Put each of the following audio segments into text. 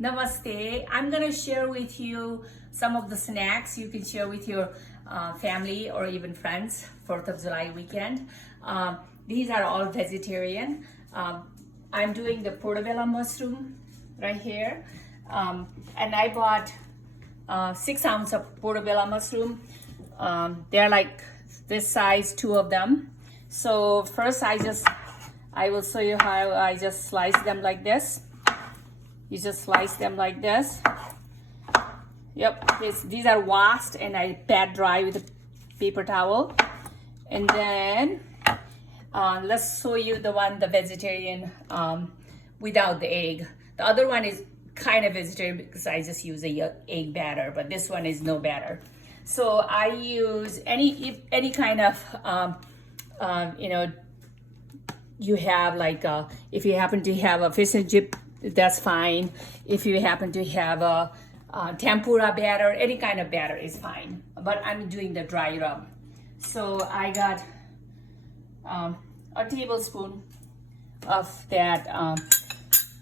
Namaste. I'm gonna share with you some of the snacks you can share with your family or even friends 4th of July weekend. These are all vegetarian. I'm doing the portabella mushroom right here. And I bought 6 ounces of portabella mushroom. They're like this size, 2 of them. So first I will show you how I just slice them like this. You just slice them like this. Yep, these are washed and I pat dry with a paper towel. And then let's show you the vegetarian without the egg. The other one is kind of vegetarian because I just use a egg batter, but this one is no batter. So I use any kind of you have like if you happen to have a fish and chip, that's fine. If you happen to have a tempura batter, any kind of batter is fine. But I'm doing the dry rub. So I got a tablespoon of that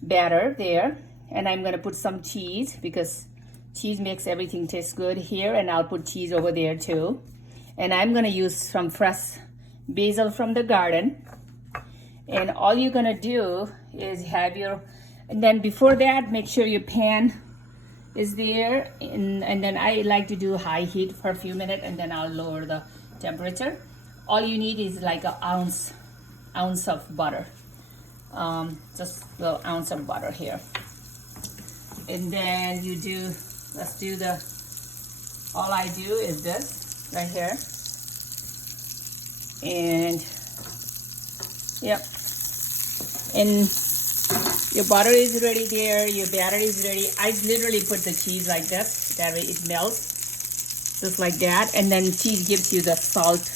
batter there. And I'm gonna put some cheese because cheese makes everything taste good here. And I'll put cheese over there too. And I'm gonna use some fresh basil from the garden. And all you're gonna do is have and then before that, make sure your pan is there. And then I like to do high heat for a few minutes and then I'll lower the temperature. All you need is like an ounce of butter. Just a little ounce of butter here. And then all I do is this right here. And yep. And your butter is ready there, your batter is ready. I literally put the cheese like this, that way it melts, just like that. And then cheese gives you the salt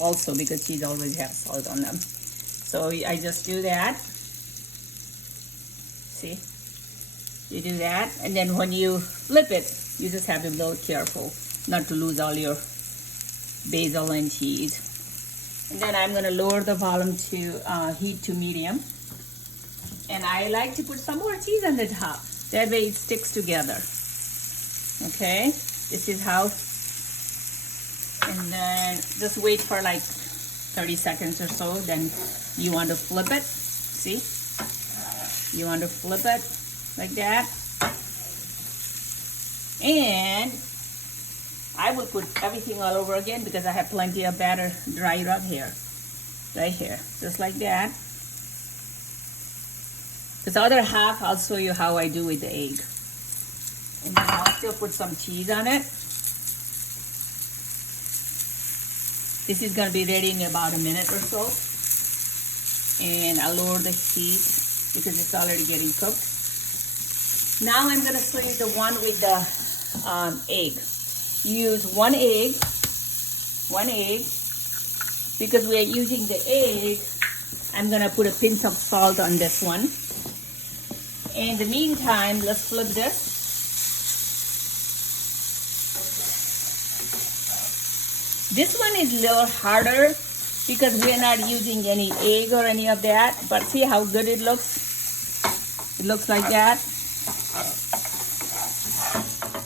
also because cheese always has salt on them. So I just do that. See? You do that. And then when you flip it, you just have to be a little careful not to lose all your basil and cheese. And then I'm gonna lower the volume to heat to medium. And I like to put some more cheese on the top. That way it sticks together. Okay, this is how. And then just wait for like 30 seconds or so. Then you want to flip it. See? You want to flip it like that. And I will put everything all over again because I have plenty of batter dry rub here. Right here. Just like that. The other half, I'll show you how I do with the egg. And then I'll still put some cheese on it. This is going to be ready in about a minute or so. And I'll lower the heat because it's already getting cooked. Now I'm going to show you the one with the egg. You use one egg. Because we are using the egg, I'm going to put a pinch of salt on this one. In the meantime, let's flip this. This one is a little harder because we're not using any egg or any of that. But see how good it looks? It looks like that.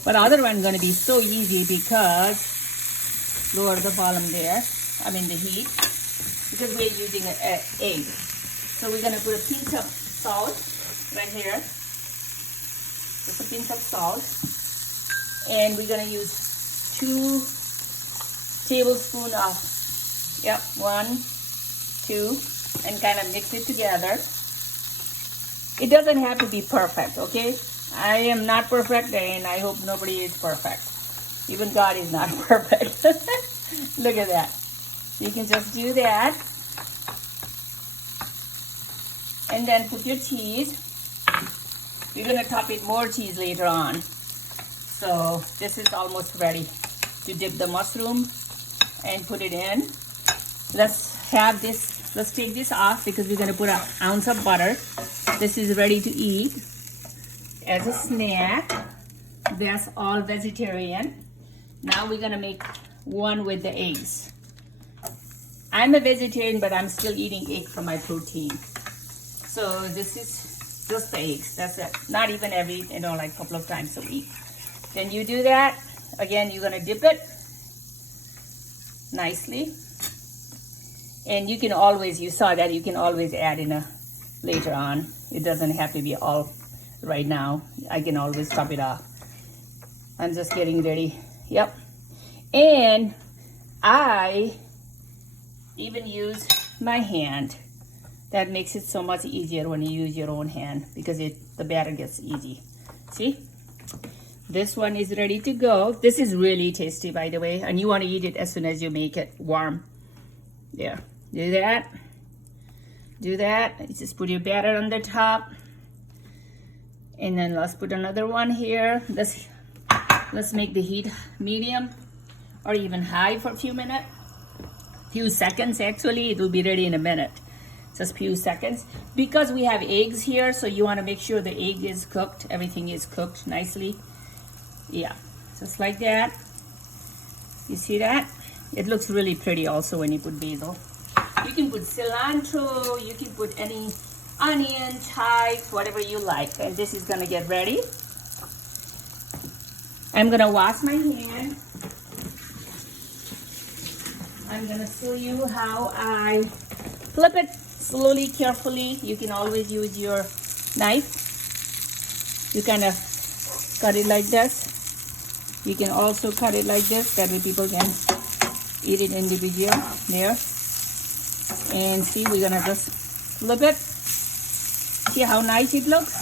But the other one's going to be so easy because lower the volume there. The heat. Because we're using an egg. So we're going to put a pinch of salt. Right here, just a pinch of salt, and we're gonna use 2 tablespoons of, 1, 2, and kind of mix it together. It doesn't have to be perfect, okay? I am not perfect, and I hope nobody is perfect. Even God is not perfect. Look at that. You can just do that, and then put your cheese. We're going to top it more cheese later on. So this is almost ready to dip the mushroom and put it in. Let's take this off because we're going to put an ounce of butter. This is ready to eat as a snack. That's all vegetarian. Now we're going to make one with the eggs. I'm a vegetarian, but I'm still eating egg for my protein. So this is Just the eggs, that's it. Not even every, like a couple of times a week. Then you do that. Again, you're gonna dip it nicely. And you can always, you saw that, you can always add in later on. It doesn't have to be all right now. I can always top it off. I'm just getting ready. Yep. And I even use my hand. That makes it so much easier when you use your own hand because the batter gets easy. See? This one is ready to go. This is really tasty, by the way, and you want to eat it as soon as you make it warm. There. Do that. Do that. You just put your batter on the top. And then let's put another one here. Let's make the heat medium or even high for a few minutes. Few seconds, actually. It will be ready in a minute. Just few seconds. Because we have eggs here, so you want to make sure the egg is cooked. Everything is cooked nicely. Yeah, just like that. You see that? It looks really pretty also when you put basil. You can put cilantro, you can put any onion, chives, whatever you like. And this is gonna get ready. I'm gonna wash my hand. I'm gonna show you how I flip it slowly, carefully. You can always use your knife. You kind of cut it like this. You can also cut it like this. That way people can eat it individual. There. And see, we're gonna just flip it. See how nice it looks?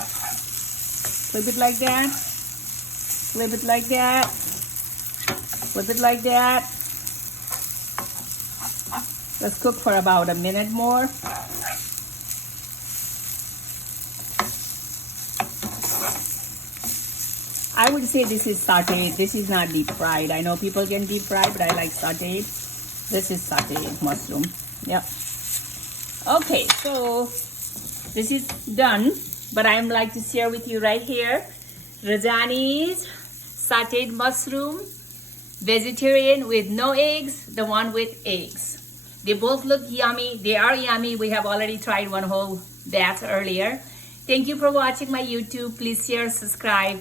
Flip it like that. Flip it like that. Flip it like that. Let's cook for about a minute more. I would say this is sauteed. This is not deep fried. I know people can deep fry, but I like sauteed. This is sauteed mushroom. Yep. Okay, so this is done, but I'm like to share with you right here Rajani's sauteed mushroom, vegetarian with no eggs, the one with eggs. They both look yummy. They are yummy. We have already tried one whole batch earlier. Thank you for watching my YouTube. Please share, subscribe.